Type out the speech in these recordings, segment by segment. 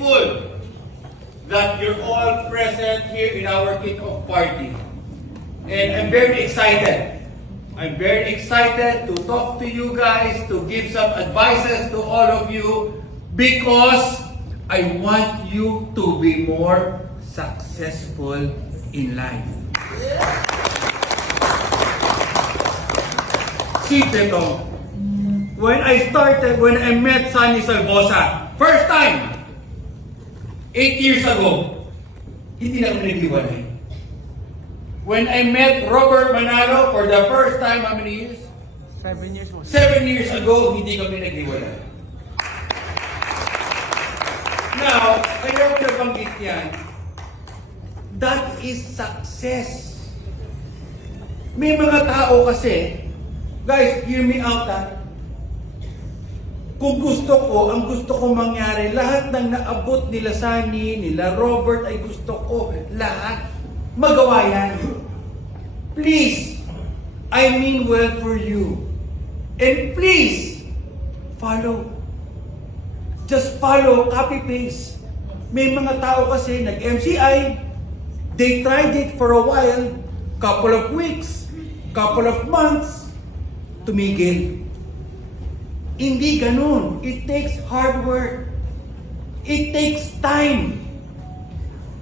grateful that you're all present here in our kick-off party. And I'm very excited. I'm very excited to talk to you guys, to give some advices to all of you, because I want you to be more successful in life. Simple to. When I met Sunny Salvosa, first time, 8 years ago, hindi na kami naghiwalay. When I met Robert Manalo for the first time, how many years? 7 years old. 7 years ago, hindi kami naghiwalay. Now, ayaw ko nabanggit yan. That is success. May mga tao kasi, guys, hear me out ha. Kung gusto ko, ang gusto ko mangyari, lahat ng naabot nila Sunny, nila Robert, ay gusto ko, lahat, magawa yan. Please, I mean well for you. And please, follow. Just follow, copy-paste. May mga tao kasi nag-MCI, they tried it for a while, couple of weeks, couple of months, tumigil. Hindi ganun. It takes hard work. It takes time.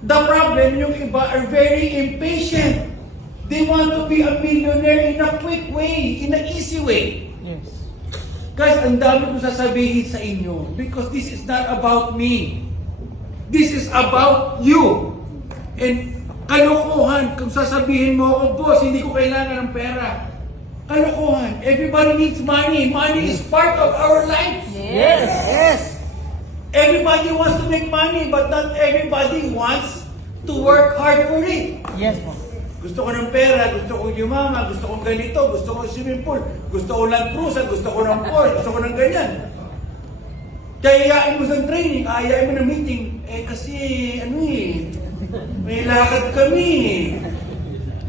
The problem, yung iba are very impatient. They want to be a millionaire in a quick way, in an easy way. Yes. Guys, ang dami kong sasabihin sa inyo because this is not about me. This is about you. And kalokohan, kung sasabihin mo ako, boss, hindi ko kailangan ng pera. Kalokohan. Everybody needs money. Money is part of our lives. Yes. Yes. Everybody wants to make money, but not everybody wants to work hard for it. Yes po. Gusto ko ng pera, gusto ko yumaman, gusto kong ganito, gusto ko swimming pool, gusto ko lang cruiser, gusto ko ng Porsche, gusto ko ng ganyan. Kaya ayain mo sa training, ayain mo ng meeting, kasi may lakad kami.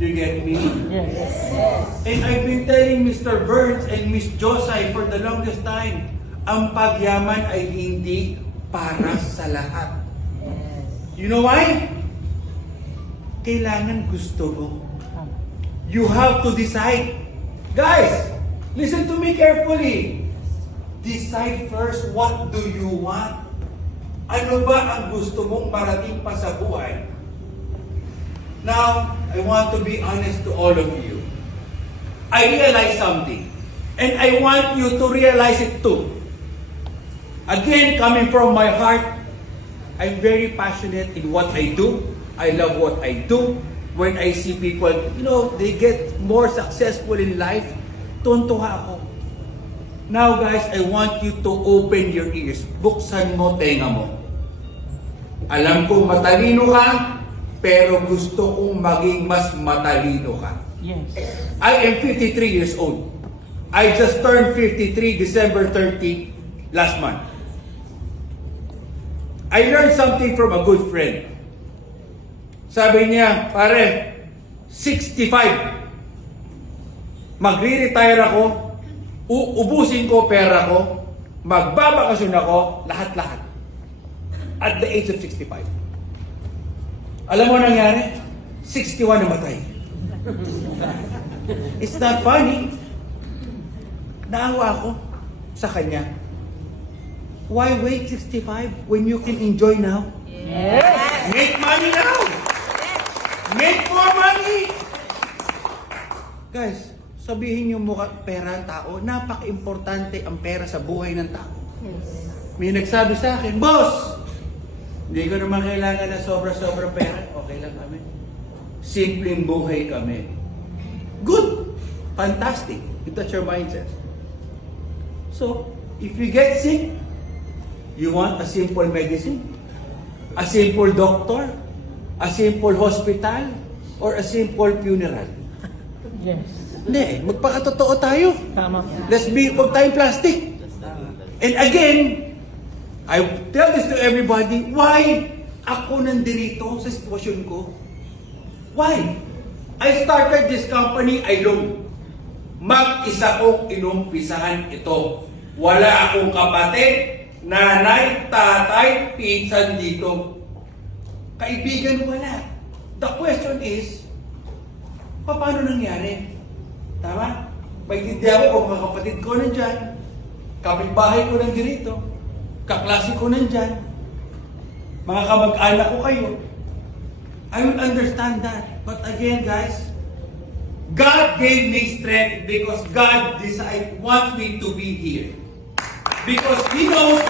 You get me? Yes. And I've been telling Mr. Burns and Miss Josai for the longest time, ang pagyaman ay hindi para sa lahat. You know why? Kailangan gusto mo. You have to decide. Guys, listen to me carefully. Decide first, what do you want? Ano ba ang gusto mong marating pa sa buhay? Now, I want to be honest to all of you. I realize something. And I want you to realize it too. Again, coming from my heart, I'm very passionate in what I do. I love what I do. When I see people, they get more successful in life, tuntuha ako. Now guys, I want you to open your ears. Buksan mo tenga mo. Alam kong matalino ka, pero gusto kong maging mas matalino ka. Yes. I am 53 years old. I just turned 53 December 30 last month. I learned something from a good friend. Sabi niya, pare, 65. Magre-retire ako, uubusin ko pera ko, magbabakasyon ako, lahat-lahat. At the age of 65. Alam mo nangyari? 61 namatay. It's not funny. Naawa ako sa kanya. Why wait 65 when you can enjoy now? Yes. Make money now! Make more money! Guys, sabihin niyo mukha pera ang tao, napaka-importante ang pera sa buhay ng tao. May nagsabi sa akin, boss, hindi ko naman kailangan na sobra-sobra pera. Okay lang kami. Simpleng buhay kami. Good! Fantastic! If that's your mindset. So, if you get sick, you want a simple medicine? A simple doctor? A simple hospital? Or a simple funeral? Yes. Hindi, magpakatotoo tayo. Tama. Huwag tayong plastic. And again, I tell this to everybody, why ako nandirito sa sitwasyon ko? Why? I started this company alone. Mag-isa kong inumpisahan ito. Wala akong kapatid, nanay, tatay, pinsan dito. Kaibigan wala. The question is, paano nangyari? Tama? Maintindihan ko kung mga kapatid ko nandyan, kapitbahay ko nandyan dito, kaklase ko nandyan, mga kamag-anak ko kayo. I will understand that. But again, guys, God gave me strength because God wants me to be here. Because He knows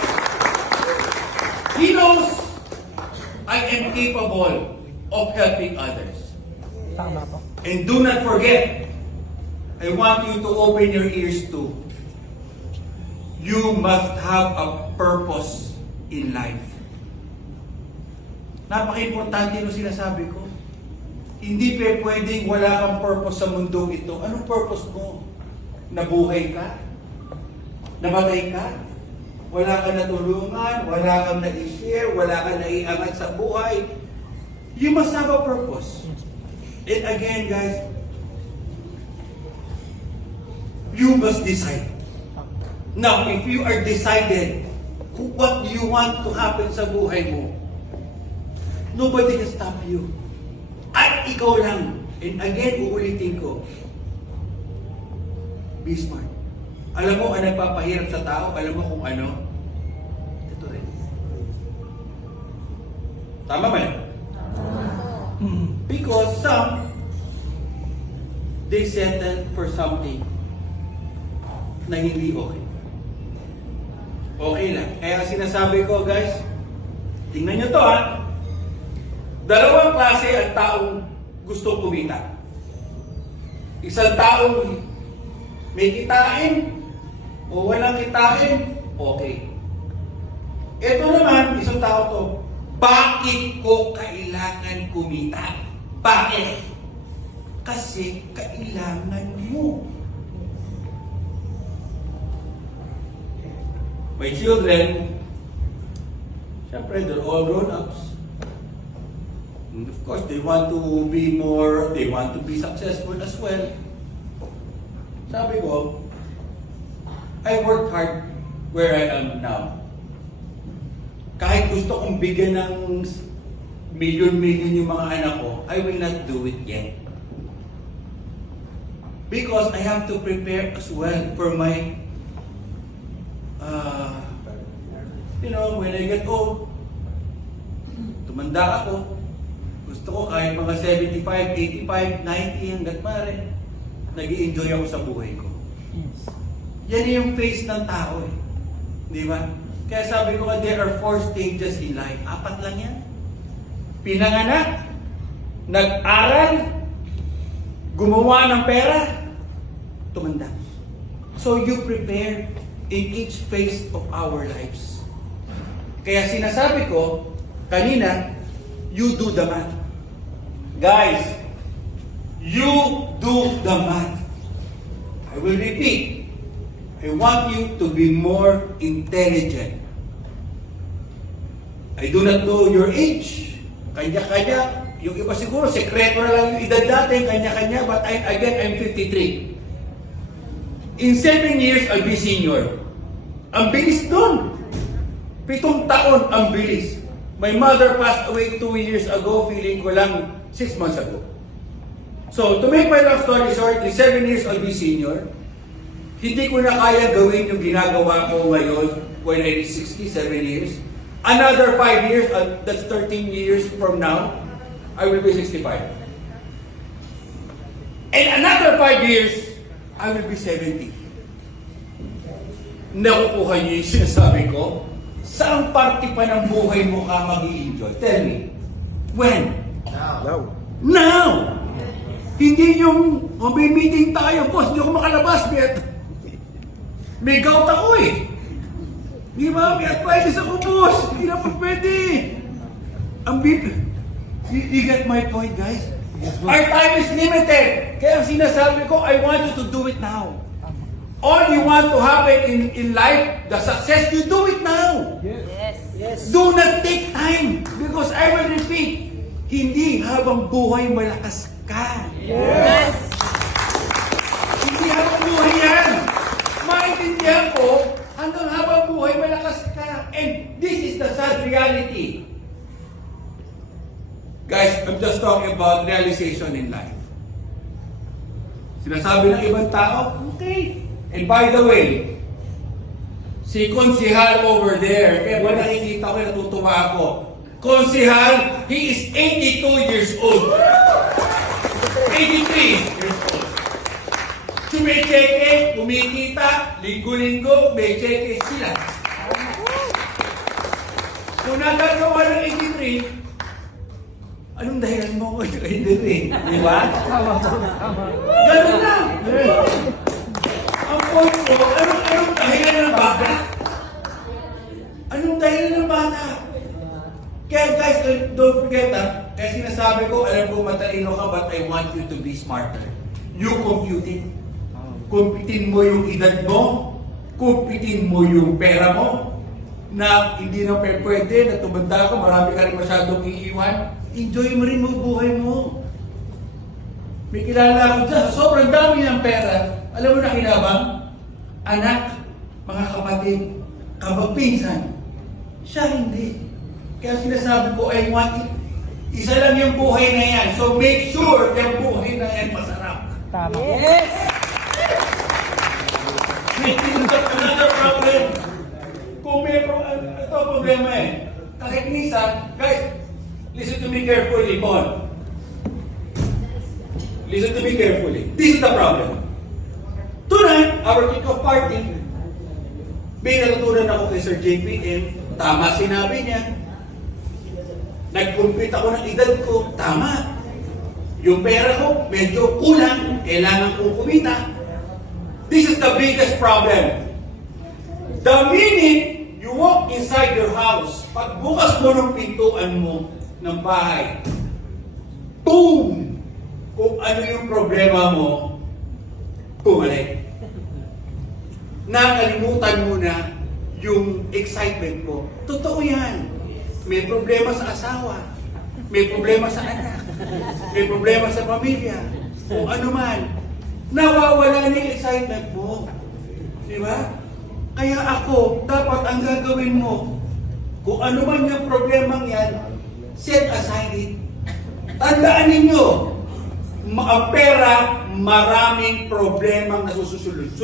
I am capable of helping others. Tama po. And do not forget, I want you to open your ears too. You must have a purpose in life. Napaka-importante yung sinasabi ko. Hindi pwedeng wala kang purpose sa mundong ito. Anong purpose mo? Nabuhay ka? Namatay ka? Wala kang natulungan? Wala kang na-share? Wala kang naiangat sa buhay? You must have a purpose. And again, guys, you must decide. Now, if you are decided what you want to happen sa buhay mo, nobody can stop you. At ikaw lang. And again, uulitin ko. Be smart. Alam mo ang nagpapahirap sa tao? Alam mo kung ano? Ito rin. Tama ba yan? Because some, they settle for something na hindi okay. Okay lang. Kaya sinasabi ko, guys, tingnan nyo to ha. Dalawang klase ang taong gusto kumita. Isang taong may kitain o walang kitain, okay. Ito naman, isang tao to, bakit ko kailangan kumita? Bakit? Kasi kailangan mo. My children, syempre, they're all grown-ups. And of course, they want to be successful as well. Sabi ko, I worked hard where I am now. Kahit gusto kong bigyan ng million yung mga anak ko, I will not do it yet. Because I have to prepare as well for my, when I get old, tumanda ako, gusto ko kahit mga 75, 85, 90 hanggat mare, nag-i-enjoy ako sa buhay ko. Yes. Yan yung face ng tao eh. Di ba? Kaya sabi ko, there are 4 stages in life. 4 lang yan. Pinanganak, nag-aral, gumawa ng pera, tumanda. So you prepare in each phase of our lives. Kaya sinasabi ko, kanina, you do the math. Guys, you do the math. I will repeat. I want you to be more intelligent. I do not know your age. Kanya-kanya. Yung iba siguro, sekreto na lang yung edad natin, kanya-kanya. But I'm 53. In 7 years, I'll be senior. Ang bilis dun. 7 taon, ang bilis. My mother passed away 2 years ago, feeling ko lang 6 months ago. So, to make my long story short, in 7 years, I'll be senior. Hindi ko na kaya gawin yung ginagawa ko ngayon when I reach 67 years. Another 5 years, that's 13 years from now, I will be 65. And another 5 years, I will be 70. Nakukuha niyo yung sinasabi ko? Saan parte pa ng buhay mo ka mag-i-enjoy? Tell me. When? Now. Now! Hindi yung, may meeting tayo, boss, hindi ako makalabas, may gout ako eh. Di ba? May arthritis ako, boss. Hindi na pa pwede. Ang you get my point, guys? Our time is limited. Kaya ang sinasabi ko, I want you to do it now. All you want to happen in life, the success, you do it now. Yes. Do not take time. Because I will repeat, hindi habang buhay malakas ka. Yes. Hindi habang buhay yan. Maintindihan ko, hanggang habang buhay malakas ka. And this is the sad reality. Guys, I'm just talking about realization in life. Sinasabi ng ibang tao, okay. And by the way, si Konsihal over there, kaya ba nakikita ko, natutuwa ako. Konsihal, he is 82 years old. 83 years old. Sumecheke, kumikita, linggo-linggo, may cheque sila. Kung nagagawa ng 83, anong dahilan mo ko yung 83? Di ba? Ganun lang. Ang point ko, anong dahilan ng bata? Anong dahilan ng bata? Kaya guys, don't forget kaya sinasabi ko, alam ko matalino ka, but I want you to be smarter. You compute it. Kumpitin mo yung edad mo, kumpitin mo yung pera mo, na hindi na pwede, na tumanda ka, marami ka rin masyadong iiwan. Enjoy mo rin mo buhay mo. May kilala ako dyan, sobrang dami ng pera. Alam mo na kinabang? Anak, mga kapatid, kapagpinsan. Siya hindi. Kaya sinasabi ko, I want it. Isa lang yung buhay na yan. So make sure yung buhay na yan masarap. Tama. Yes! Another problem. Kung may ito problema Kahit minsan, guys, listen to me carefully, Paul. Listen to me carefully. This is the problem. Tonight, our kick-off party, may natutunan ako kay Sir JPM. Tama sinabi niya. Nag-compute ako ng edad ko. Tama. Yung pera ko, medyo kulang. Kailangan kong kumita. This is the biggest problem. The minute you walk inside your house, pagbukas mo ng pintuan mo ng bahay, boom! Kung ano yung problema mo, bumalik. Nakalimutan mo na yung excitement mo. Totoo yan. May problema sa asawa. May problema sa anak. May problema sa pamilya. Kung ano man. Nawawala na yung excitement mo. Di ba? Kaya ako, dapat ang gagawin mo, kung ano man yung problemang yan, set aside it. Tandaan ninyo, ang pera, maraming problemang nasususunod.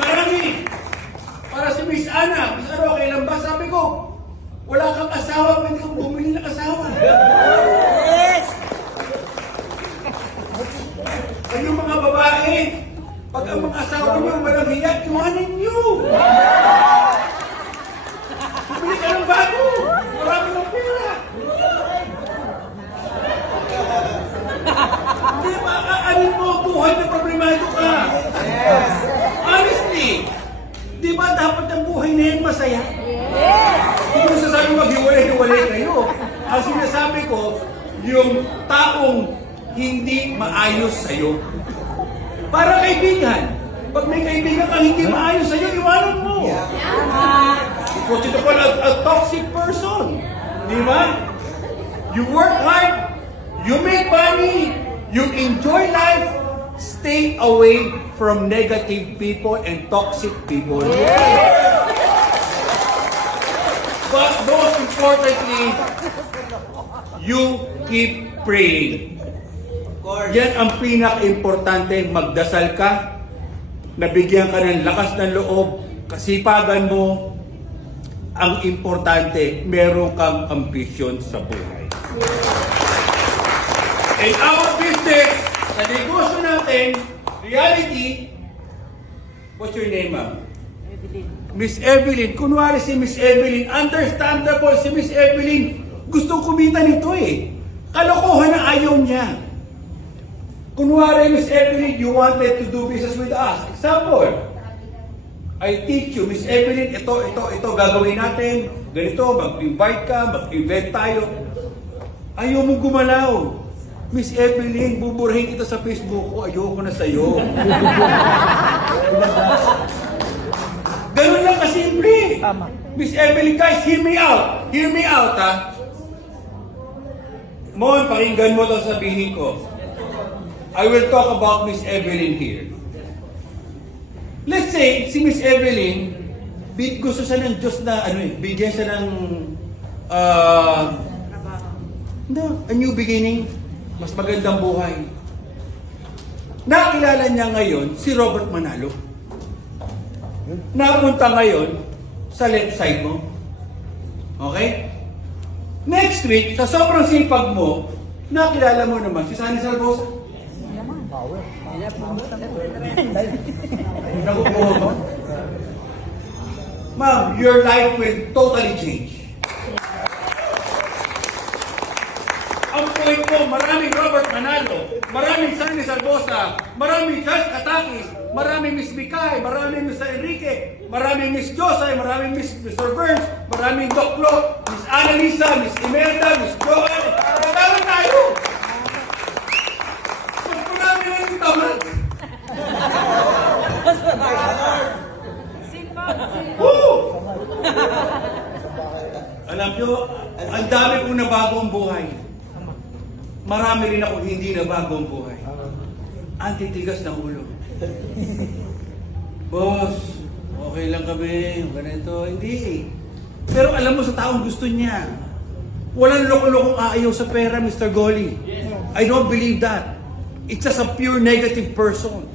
Marami. Para si Miss Ana, Miss Ano, kailan ba? Sabi ko, wala kang asawa, pwede kang bumili ng asawa. Yes! Ay, yung mga babae, pag ang mga asawa nyo walang hiya, iwanan nyo. Bumili ka ng bago. Marami ng pera. Hindi ba aanin mo buhay na problemado ka? Yes! Honestly, di ba dapat ang buhay na yan masaya? Yes! Hindi ko sasabi maghiwalay-hiwalay kayo. Ang sinasabi ko, yung taong hindi maayos sa'yo. Para kaibigan. Pag may kaibigan kang hindi maayos sa'yo, iwanan mo. Because ito pala a toxic person. Di ba? You work hard, you make money, you enjoy life, stay away from negative people and toxic people. But most importantly, you keep praying. Yan ang pinaka-importante, magdasal ka, nabigyan ka ng lakas ng loob, kasipagan mo. Ang importante, meron kang ambisyon sa buhay. In our business, sa negosyo natin, reality, what's your name, ma'am? Miss Evelyn. Kunwari si Miss Evelyn, understandable si Miss Evelyn, gustong kumita nito Kalokohan na ayaw niya. Kunwari, Miss Evelyn, you wanted to do business with us. Example, I teach you, Miss Evelyn, ito, gagawin natin. Ganito, mag-invite ka, mag-event tayo. Ayaw mo gumalaw. Miss Evelyn, buburahin kita sa Facebook ko, ayoko na sa'yo. Ganun lang kasimple. Tama. Miss Evelyn, guys, hear me out. Hear me out, ha? Mon, pakinggan mo ito sabihin ko. I will talk about Miss Evelyn here. let's say, si Miss Evelyn, gusto siya ng Diyos na, bigyan siya ng, a new beginning, mas magandang buhay. Nakilala niya ngayon si Robert Manalo. Napunta ngayon sa left side mo. Okay? Next week, sa sobrang sipag mo, nakilala mo naman si Sunny Salvosa. Nakukuha mo? Ma'am, your life will totally change. Ang point ko, maraming Robert Manalo, maraming Sunny Salvosa, maraming Josh Katakis, maraming Miss Mikay, maraming Mr. Enrique, maraming Miss Josay, maraming Mr. Burns, maraming Doc Lo, Miss Annalisa, Miss Imelda, Miss Joel. Magkano tayo? Mas marami na yung tamad. Woo! Alam nyo, ang dami kong nabago ang buhay. Marami rin ako hindi nabago ang buhay. Antitigas ng ulo. Boss, okay lang kami, ganito. Hindi. Pero alam mo sa taong gusto niya, walang loko-lokong aayaw sa pera, Mr. Golly. I don't believe that. It's just a pure negative person.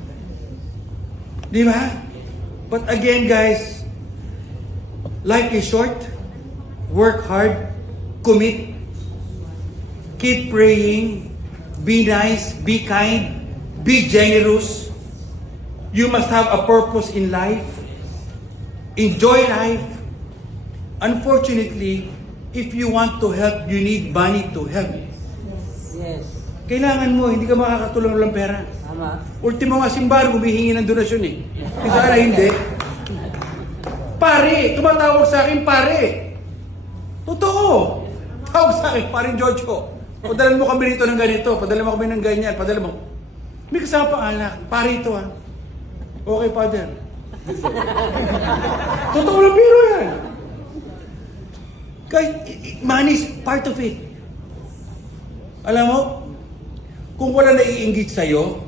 Di ba? But again, guys, life is short. Work hard. Commit. Keep praying. Be nice. Be kind. Be generous. You must have a purpose in life. Enjoy life. Unfortunately, if you want to help, you need money to help. Yes. Kailangan mo, hindi ka makakatulong ng pera. Tama. Ultimo nga simbahan, humihingi ng donasyon eh. Kung sana hindi. Pare, tumatawag sa akin pare. Totoo. Tawag sa akin, paring Jojo. Padalan mo kami rito ng ganito, padalan mo kami ng ganyan, padalan mo. May kasama pang anak, pare ito ha. Okay, Father. Totoo lang biro yan. Guys, money is part of it. Alam mo, kung wala naiinggit sa'yo,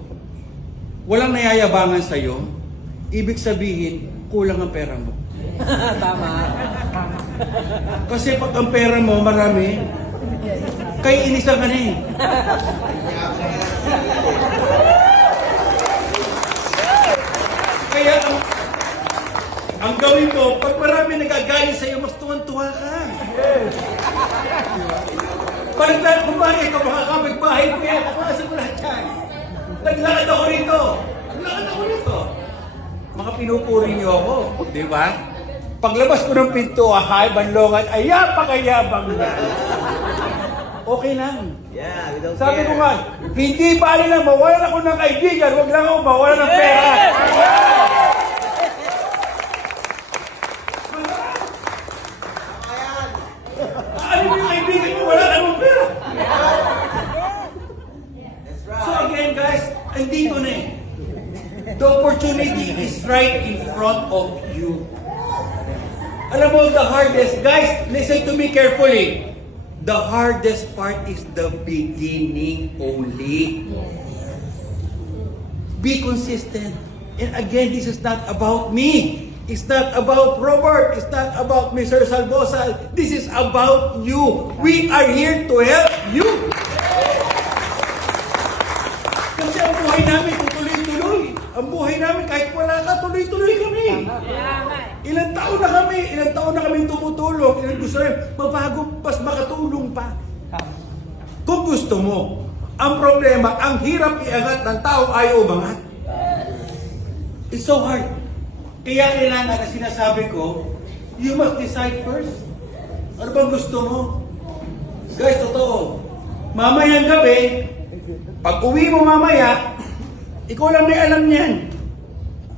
walang nayayabangan sa'yo, ibig sabihin, kulang ang pera mo. Tama. Kasi pag ang pera mo marami, kay inisa ka na eh. Kaya ang gawin ko, pag marami nagagalit sa'yo, mas tuwan-tuwa ka. Pag kumari ito, mga kapitbahay ko yan, kapasok ko lahat yan. Naglakad ako rito. Mga pinupuri niyo ako, di ba? Paglabas ko ng pinto, ahay, banlongan, ay yapakayabang na. Okay lang. Yeah, we don't Sabi ko care. nga, hindi bali lang mawalan ako ng kaibigan, wag lang ako mawalan ng pera. Ano yung kaibigan mo, wala namang pera. So again guys, andito na eh. The opportunity is right in front of you. Alam mo, the hardest, guys, listen to me carefully. The hardest part is the beginning only. Be consistent. And again, this is not about me. It's not about Robert. It's not about Mr. Salvosa. This is about you. We are here to help you. Kasi ang buhay namin tuloy-tuloy. Ang buhay namin kahit wala ka, tuloy-tuloy kami. Ilang taon na kami tumutulong. Ilang gusto rin, mabago, mas makatulong pa. Kung gusto mo, ang problema, ang hirap iangat ng tao ayaw umangat. It's so hard. Kaya kailangan na sinasabi ko, you must decide first. Ano bang gusto mo? Guys, totoo. Mamayang gabi, pag uwi mo mamaya, ikaw lang may alam niyan.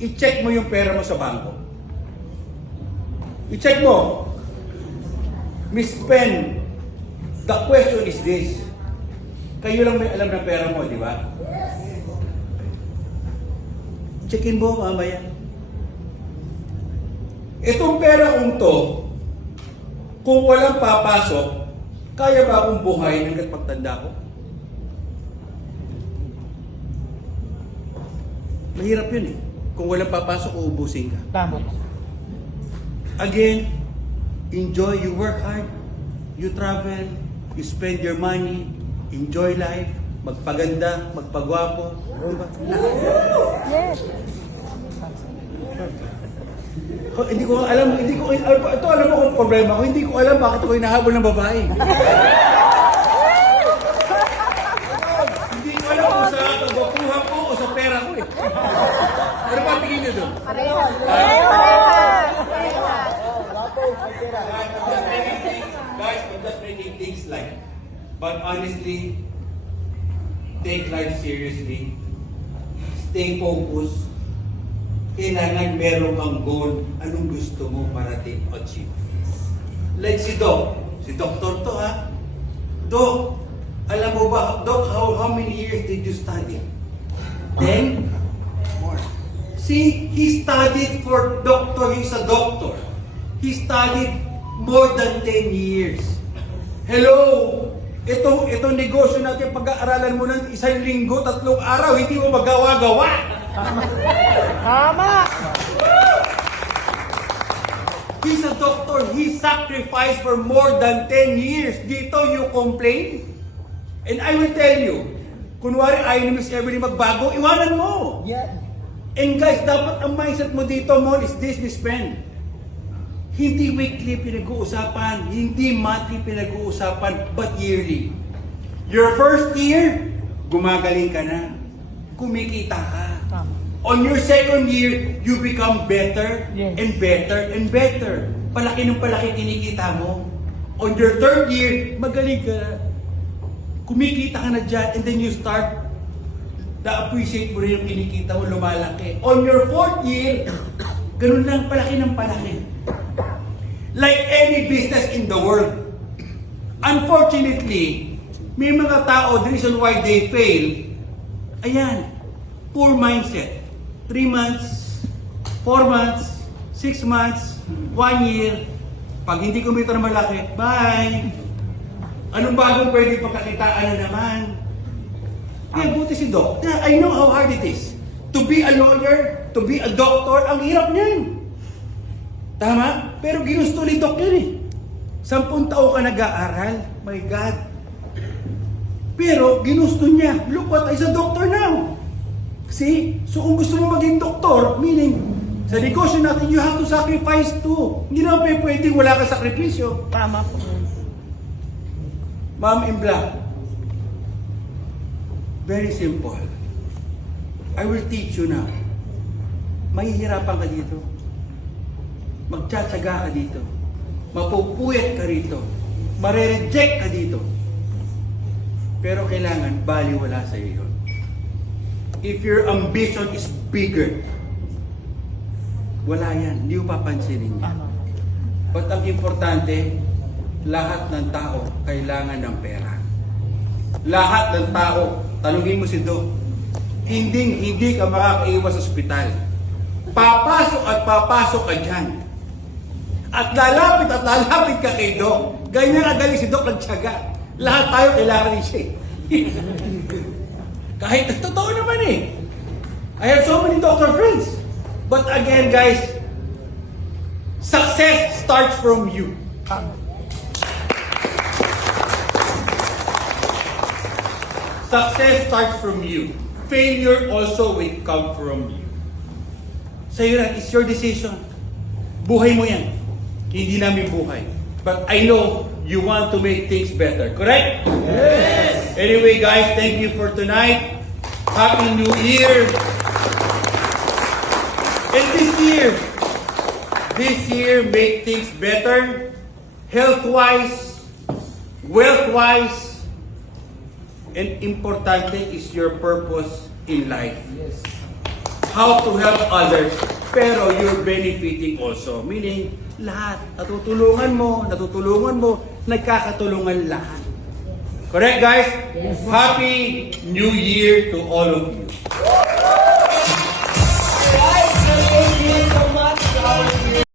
I-check mo yung pera mo sa bangko. I-check mo. Miss Pen, the question is this. Kayo lang may alam ng pera mo, di ba? Checkin mo mamaya. Itong pera kong to, kung walang papasok, kaya ba akong buhay hanggat pagtanda ko? Mahirap yun eh. Kung walang papasok, uubusin ka. Tama po. Again, enjoy, you work hard, you travel, you spend your money, enjoy life, magpaganda, magpagwapo, diba? Yes. Hindi ko alam kung problema ko, hindi ko alam bakit ako hinahabol ng babae. Hindi ko alam kung sa kabapuhan ko o sa pera ko eh. Ano ba tingin niyo doon? Guys, I'm just making things light. But honestly, take life seriously. Stay focused. Kailangan meron kang goal. Anong gusto mo parating achieve? Like si Doc. Si Doktor to ha. Doc, alam mo ba, Doc, how many years did you study? 10? More. See, he studied for doctor. He's a doctor. He studied more than 10 years. Hello! Itong negosyo natin, pag-aaralan mo ng 1 linggo, 3 araw, hindi mo magawa-gawa. Tama! He's a doctor. He sacrificed for more than 10 years. Dito, you complain? And I will tell you, kunwari ayaw ni Miss Evelyn magbago, iwanan mo. Yeah. And guys, dapat ang mindset mo dito, Mon, is this, Miss Pen. Hindi weekly pinag-uusapan, hindi monthly pinag-uusapan, but yearly. Your first year, gumagaling ka na. Kumikita ka. Tama. On your second year, you become better Yes. and better and better. Palaki ng palaki kinikita mo. On your third year, magaling ka na. Kumikita ka na dyan, and then you start na-appreciate mo rin yung kinikita mo, lumalaki. On your fourth year, ganun lang, palaki ng palaki. Like any business in the world. Unfortunately, may mga tao, the reason why they fail, ayan, poor mindset. 3 months, 4 months, 6 months, 1 year, pag hindi kumita na malaki, bye! Anong bagong pwede pagkakitaan na naman? Kaya buti si Doc. I know how hard it is. To be a lawyer, to be a doctor, ang hirap niyan. Tama? Pero ginusto ni Doc yun eh. 10 taon ka nag-aaral. My God. Pero ginusto niya. Look what, is a doctor now. See? So kung gusto mo maging doktor, meaning, sa negosyo natin, you have to sacrifice too. Hindi naman pwedeng wala kang sakripisyo. Tama po. Ma'am in black. Very simple. I will teach you now. Mahihirapan ka dito. Magtsatsaga ka dito. Mapupuyat ka rito. Mare-reject ka dito. Pero kailangan baliwala sa iyo yun. If your ambition is bigger, wala yan. Hindi mo papansinin yan. Tama. But ang importante, lahat ng tao kailangan ng pera. Lahat ng tao, tanungin mo si Doc, hindi ka makakaiwas sa ospital. Papasok at papasok ka dyan. At lalapit ka kay Doc. Ganyan kagaling si Doc nagtiyaga. Lahat tayo kailangan rin siya. Kahit totoo naman eh. I have so many doctor friends. But again guys, success starts from you. Tama. Success starts from you. Failure also will come from you. Sa'yo lang, it's your decision. Buhay mo yan. Hindi namin buhay. But I know you want to make things better. Correct? Yes! Anyway guys, thank you for tonight. Happy New Year! And this year, make things better. Health-wise, wealth-wise, and importante is your purpose in life. Yes. How to help others, pero you're benefiting also. Meaning, lahat. Natutulungan mo, nagkakatulungan lahat. Correct, guys? Yes. Happy New Year to all of you.